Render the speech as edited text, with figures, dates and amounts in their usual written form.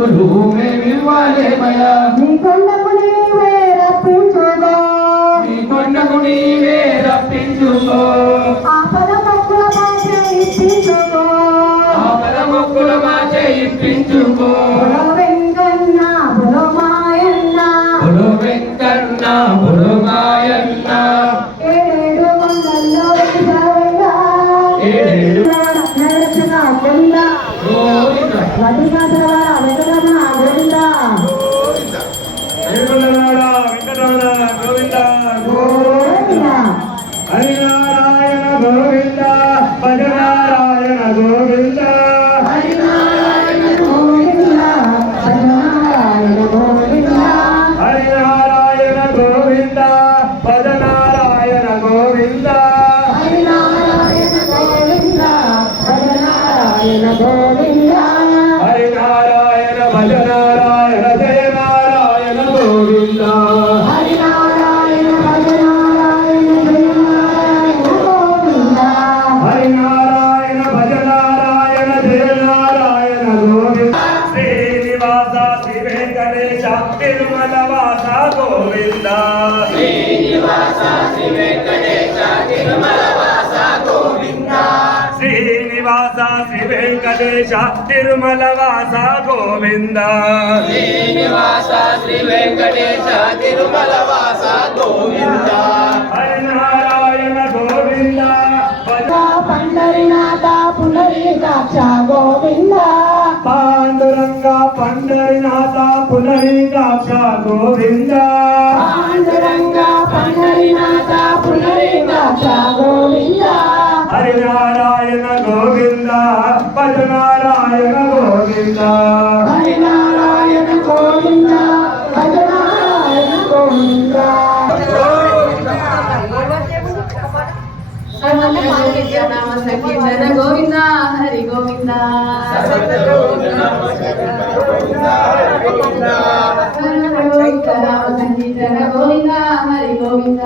మొక్కులు మేమివ్వాలేమయ్యా నీ కొండకు నీవే రప్పించుకో నీ కొండకు నీవే రప్పించుకో ఆపద మొక్కుల మాచే ఇప్పించుకో ఆపద మొక్కుల మాచే ఇప్పించుకో బులో వెంకన్న బులో మాయన్న బులో వెంకన్న బులో మాయన్న ఏడేడు కొండల్లో వెలిసావయ్యా ఏడేడు నరచన గోవింద గోవింద వదిగదల వెంకటరమణ గోవింద వెంకటరమణ గోవింద గోవింద హరినారాయణ గోవింద భజనారాయణ గోవింద హరినారాయణ గోవింద భజనారాయణ గోవింద హరినారాయణ గోవింద భజనారాయణ గోవింద హరినారాయణ గోవింద భజనారాయణ గోవింద హరినారాయణ భజనారాయణ జయ నారాయణ గోవింద హరినారాయణ భజనారాయణ జయనారాయణ గోవింద హరినారాయణ భజనారాయణ జయ నారాయణ గోవింద శ్రీనివాస శ్రీ వెంకటేశ తిరుమల వాస గోవింద శ్రీనివాస శ్రీ వెంకటేశ తిరుమల వాస గోవింద శ్రీనివాస శ్రీ వెంకటేశ తిరుమల వాస గోవింద శ్రీనివాస శ్రీ వెంకటేశ తిరుమల వాస గోవింద హరినారాయణ గోవింద పండరినాథ పునరీకాక్ష గోవింద పాండురంగ పండరినాథ పునరీకాక్ష గోవింద పాండురంగ పండరినాథ పునరీకాక్ష గోవింద హరినారాయణ గోవింద భజనారాయణ గోవింద హరినారాయణ గోవింద భజనారాయణ గోవింద సంకీర్తన గోవింద హరి గోవింద సంకీర్తన గోవింద హరి గోవింద